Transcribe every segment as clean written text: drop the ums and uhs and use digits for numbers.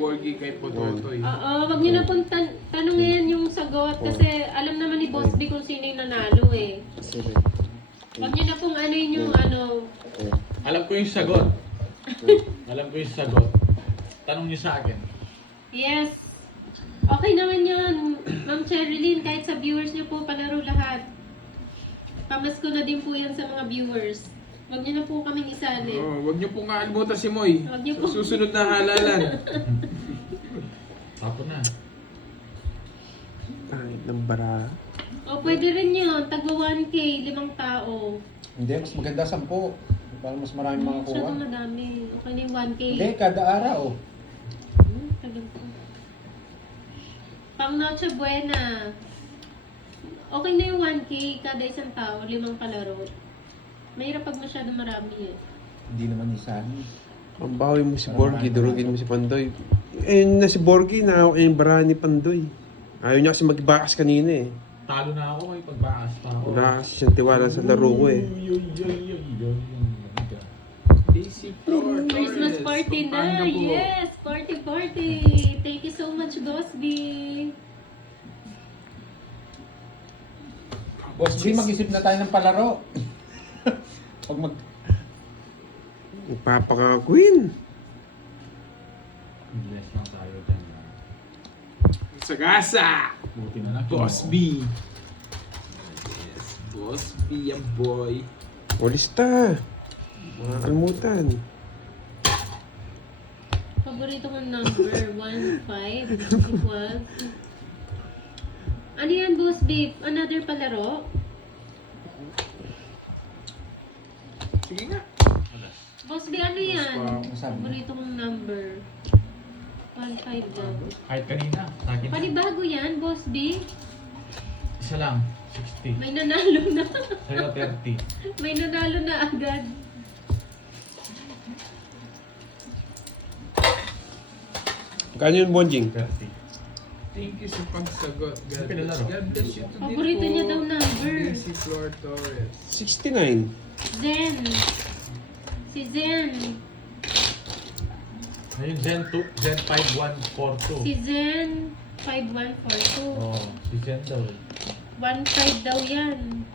Borgie kay Pototoy. Oo, wag niyo na pong tanongin yung sagot kasi alam naman ni Boss B kung sino yung nanalo eh. Wag niyo na pong ano yung ano. Alam ko yung sagot. Alam ko yung sagot. Tanong niyo sa akin. Yes. Okay naman yun, Ma'am Cherilyn, kahit sa viewers niyo po palaro lahat. Pamasko na din po yan sa mga viewers. Wag niyo na po kaming isali. Wag niyo pong kakalimutan si Moy. Wag niyo po. Sa susunod na halalan. Tapo na. Ay, lambara. O, pwede rin yun. Tagwa 1K, 5 tao. Hindi, mas maganda 10. Para mas maraming mga kuha. Masyadong madami. Okay na yung 1K. Hindi, kada araw. Tagal po. Pang Noche Buena. Okay na yung 1K kada isang tao, 5 palaro. Mahirap pag masyadong marami eh. Hindi naman isahin. Ang bawi mo si Borgie, durugin mo si Pandoy. Eh, na si Borgie, na yung bara ni Pandoy. Ayaw niya kasi magbakas kanina eh. Talo na ako may pagbakas pa ako. Wala kasi siyang tiwala sa laro ko eh. Daisy Floor Christmas Torres, party na! Pampanga po. Yes! Party party! Thank you so much, Boss B! Boss B, mag-isip na tayo ng palaro. Pag mag... Magpapaka-queen. Bless lang tayo dyan. Sagasa! Buti na lang. Boss B. Yes, Boss B ang boy. Walista. Makakalimutan. Paborito kong number, 1, 5, equals. Ano yan, Boss B? Another palaro? Sige nga. Boss B, ano yan? Masabi. Paborito kong number. 1, 5 daw. Kahit kanina. Sa akin. Panibago yan, Boss B? Isa lang. 60. May nanalo na. Sa'yo 30. May nanalo na agad. Kano yun, Bonjing? 30. Thank you sa pagsagot. God Pinalaro. bless you today Paborito po. niya daw number. Daisy Floor Torres. 69. Zen. Si Zen. Ngayon Zen 2. Zen 5142. Si Zen. 5142. Oo. Si Zen daw. 1-5 daw yan.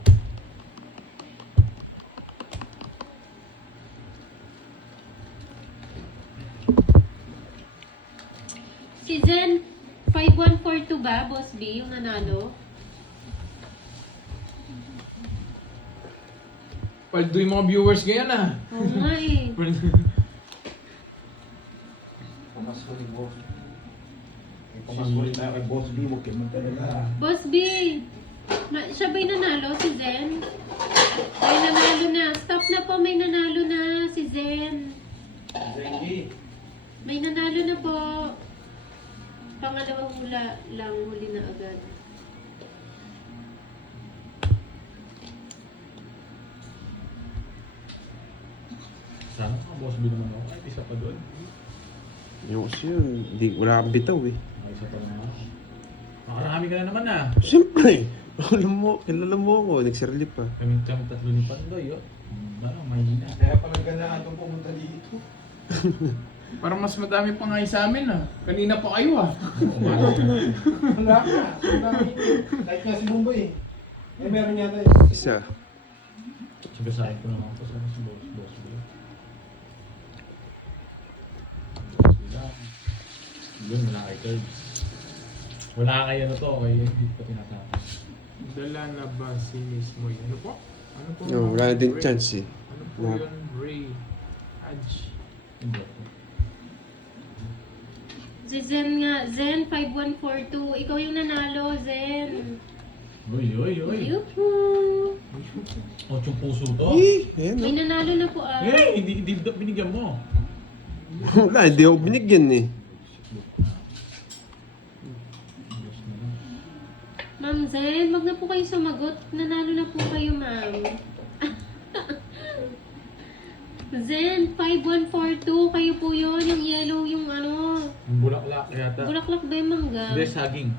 Si Zen, 5142 ba, Boss B, yung nanalo? Paldo yung mga viewers ngayon ah. Oo nga eh. Pamasko ni Boss. Pamasko rin tayo kay Boss B. Huwag kayo magdalala. Boss B, siya ba'y nanalo, si Zen? May nanalo na. Stop na po, may nanalo na si Zen. Zengi. May nanalo na po. Pangalawang hula lang, huli na agad. Sana mga boss B naman ako. Kahit isa pa doon. Yung kasi yun, wala kang bitaw eh. May isa pa naman ako. Makarami ka na naman ah. Siyempre, kilala mo ako, nagsirlip pa. Kami tatlo ni Pandoy. Oh. Mahina. Kaya pala ganda nga itong pumunta dito. Parang mas madami pa nga sa amin ah. Kanina pa kayo ah. Wala ka. Kahit nga si Bumboy. Eh, meron yata yun. Isa. Sabasahin ko naman po sa boss B. Yun, wala kay Third. Wala kayo na to, kaya hindi ko tinatapos. Dala na ba si Miss Moy? Ano po? Ano po? No, wala na din chance eh. Ano po Wala. yun? Ray. Adj. Hindi ako. Si Zen nga, Zen 5142. Ikaw yung nanalo, Zen. Uy. Yuhu! Otsong puso to. Eh, ayan May o. nanalo na po ah. Eh, hindi binigyan mo. Wala, hindi ako binigyan eh. Ma'am Zen, wag na po kayo sumagot. Nanalo na po kayo, ma'am. Zen, 5142. Kayo po yun. Yung yellow, yung ano. Yung bulaklak yata. Bulaklak ba yung mangga? Hindi, saging.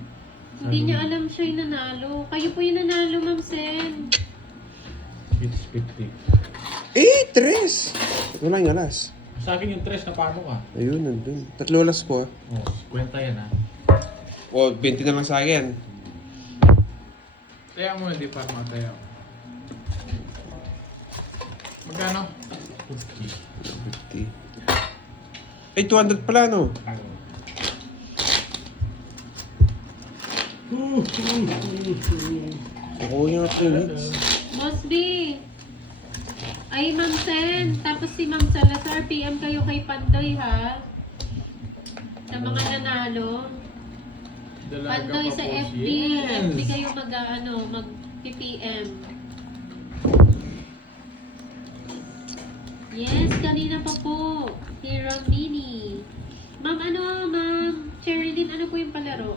Hindi niya alam siya yung nanalo. Kayo po yung nanalo, Ma'am Zen. It's 50. Eh, tres! Ito lang yung alas. Sa akin yung tres na paano ka? Ayun, nandun. 3 oras ko ah. Oh, kwenta yan ha. O, 20 na lang sa akin. Taya mo, hindi para mataya. Magkano? 50. 50. Ay, 200 pala, no? Ako yung 3 minutes. Boss B. Ay, Ma'am Sen. Tapos si Ma'am Salazar, PM kayo kay Pandoy, ha? Sa mga nanalo. Dalaga Pandoy pa sa po. FB. Yes. FB kayo mag-PPM. Yes, kanina pa po. Hero Mini. Ma'am Sherilyn, ano po yung palaro?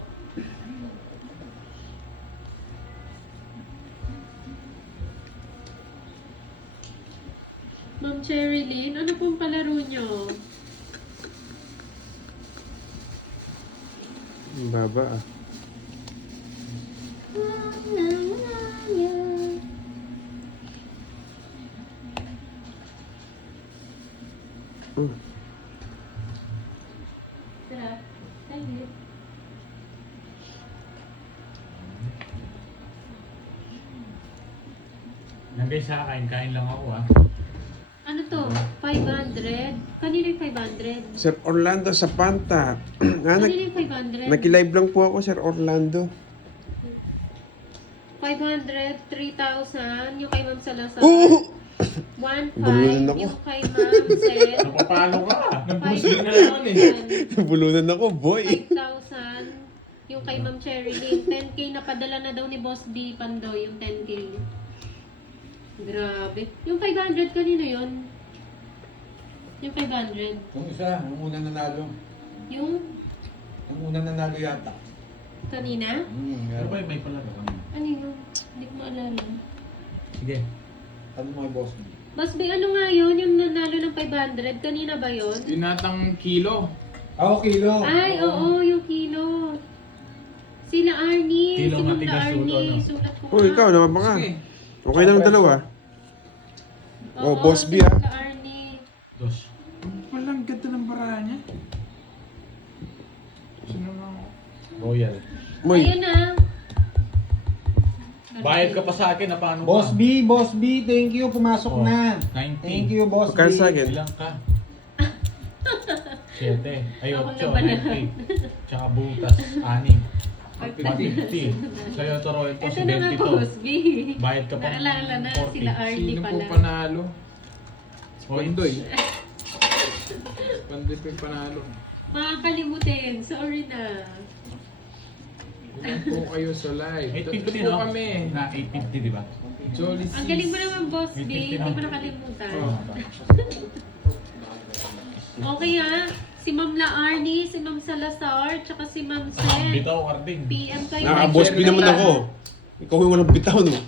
Ma'am Sherilyn, ano pong palaro nyo? Ang baba ah. Oh, Sarap. Thank you. Yan guys ha, kain-kain lang ako ha. Ano to? 500? Kanina yung 500? Sir Orlando sa Panta. Kanina nag yung 500? nag-live lang po ako, Sir Orlando. 500, 3,000, yung kay Ma'am Salazar. Oo! 1,500, Bulunan ako. yung kay Ma'am Seth. Napapalo ka. Nag-boosting na naman eh. 5,000, Bulunan ako, boy. 5,000, yung kay Ma'am Sherilyn. 10K na padala na daw ni Boss B Pandoy, yung 10K. Grabe. Yung 500 kanino yun? Yung 500. Yung isa, yung unang nanalo. Yung Yung unang nanalo yata. kanina? Ano ba yung may palaro kami? Ano yun? Hindi ko maalala. Sige. Ano mo kay boss? Boss B, ano nga yun? Yung nanalo ng 500? Kanina ba yun? Binatang kilo. Ako, kilo. Ay, oo, yung kilo. Sila Arnie. Kilo Si Ma'am matigas na ulo, Arnie. no? Sulat ko Oh, ikaw, nakaba ka. Sige. Okay lang dalawa. Oh, Boss B, ah. Sila Arnie. Dos. Walang ganda ng barahan niya. Sino na ako? Royal. Moy, Ayun na. Bayad ka pa sa akin na paano Boss ka? B, thank you. Pumasok Oh, na. 90. Thank you, Boss Magkano B. sa akin? Ilang ka? 7. Ay, Ako 8. na pala. 90. Tsaka butas. 6. 150. Sa'yo to Royal to Ito na nga, 72. Boss B. Bayad ka pa. Naalala na 40. sila Arnie Sino po pala. panalo? Si Oy. Pandoy. Si Pandoy po yung panalo. Makakalimutin. Sorry na. Ilan po kayo sa live? 850 Tatlo din, po no? kami. Na 850, di ba? Jolly Ang galing mo Sis. naman, Boss B. 850 Hindi na. mo nakalimutan. Oh. Okay ha. Si Ma'am La Arnie, si Ma'am Salazar, tsaka si Ma'am Sen. Bitaw, Carding. PM kayo. naka-Boss B naman ako. Ikaw yung walang bitaw, no?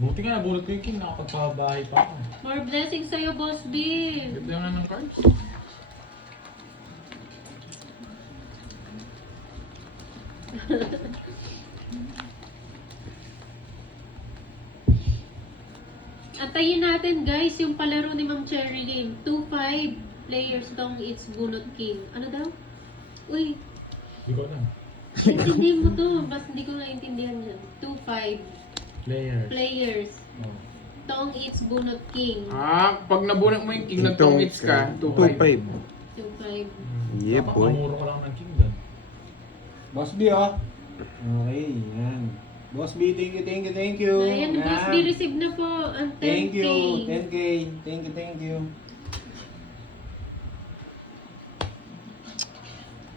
Buti nga, nabulot ko yung king. Nakapagpabahay pa ako. More blessings sa'yo, Boss B. Ganda nga ng cards. Antayin natin guys yung palaro ni Ma'am Sherilyn. 2-5 players tong It's Bunot King. Ano daw? Uy, Hindi ko alam. intindihin mo to. Basta hindi ko naintindihan yan. 2-5 Players. players Oh. tong It's Bunot King. Pag nabunot mo yung king, nagtongits ka, 2-5. 2-5. Yeah, boy. Mamuro ko lang ng king doon. Boss B, oh. Okay, yan. Boss B, thank you. Ayan, Boss B, receive na po ang 10K. Thank you, 10K. Thank you.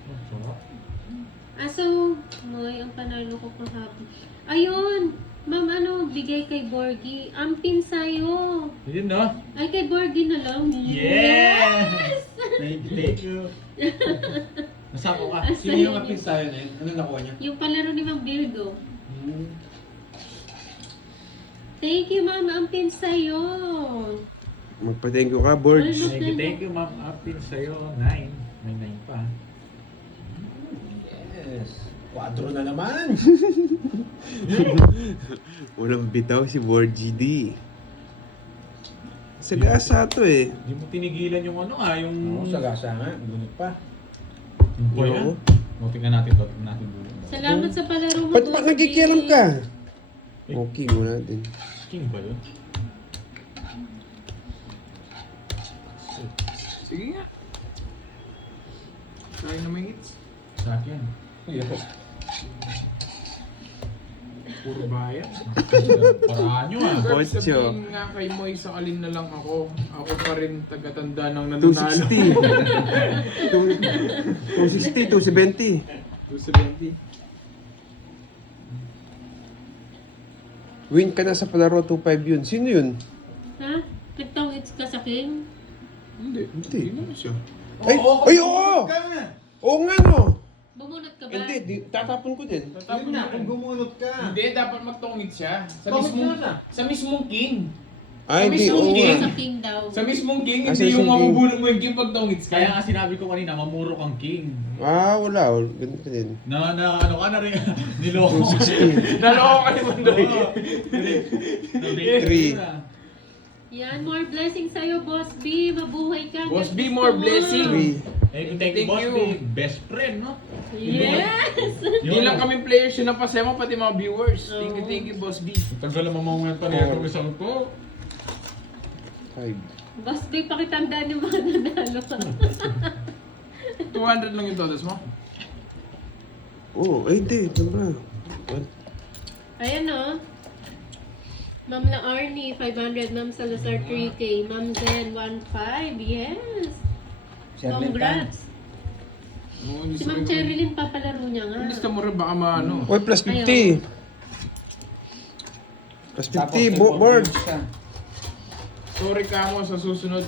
Oh, sarap. So, Moy, ang panalo ko kahapon. Ayun! Ma'am, bigay kay Borgie. Ampin sa'yo. Yun, no? Ay, kay Borgie na lang. Yes! Thank you. Nasako ka. Ah, Sino yung apis sa'yo na yun? Ano nakuha niya? Yung palaro ni Ma'am Virgo. Thank you, Ma'am. Ampin sa'yo. Magpa-thank you ka, Borge. Thank you, ma'am. Upin sa'yo. 9. May 9 pa. Yes. Quadro na naman. Walang bitaw si Board GD. Sagasa to eh. Hindi mo tinigilan yung ano yung... Oo, sagasa nga. Gunit pa. Yung boy Oo. O, tingnan natin to. Tingnan natin dulu. Salamat sa palaro mo, Ba't Boss B. nagkikialam ka? Okay muna din. King ba yun? Sige nga. Try na may hits. Sa akin. Puro bayan. Paraan nyo Pero Ocho. sabihin nga kay Moy, sakalin na lang ako. Ako pa rin tagatanda ng nananalo. 260. 260, 270. 270. Win ka na sa palaro, 2-5 yun. Sino yun? Ha? Nagtawits ka sa king? Hindi. Hindi. Hindi naman siya. Ay, ay, oo! Oo nga no! Bumunot ka ba? Hindi, tatapon ko din. Yun na, kung gumunot ka. Hindi, dapat magtongit siya. Sa Tongit mismong, na siya. sa mismong king. Ay, hindi, Mismong oo game. nga. Sa king daw. Sa mismong king, Ah, hindi sa yung mismong king. mabubulong mo yung king pag tongits ka. Kaya nga sinabi ko kanina, mamuro kang king. Ah, wala. Ganito din. Ano ka na rin, niloko. 260. Naloko ka ni Mandoy. Three. Yan, more blessings sa'yo, Boss B. Mabuhay ka. Boss God B, bless more ka mo. blessing. 3. Eh, thank you, Thank boss. you. Big best friend, no? Yes! Hindi lang kami players yun ang pasema, pati mga viewers. Oo. Thank you, Boss B. Tagal naman mga pa niya itong isang to. 5. Boss B, pakitandaan yung mga nanalo. 200 lang yung todos mo. Oh, ay, hindi. Sobra. Ayan o. Ma'am La Arnie, 500. Ma'am Salazar, 3K. Ma'am Zen, 1.5. Yes! Congrats! Oo, Si Ma'am Cherilyn, papalaro niya nga. Lista mo rin baka maano. Oy, plus 50. Plus 50, board. Sorry ka mo sa susunod.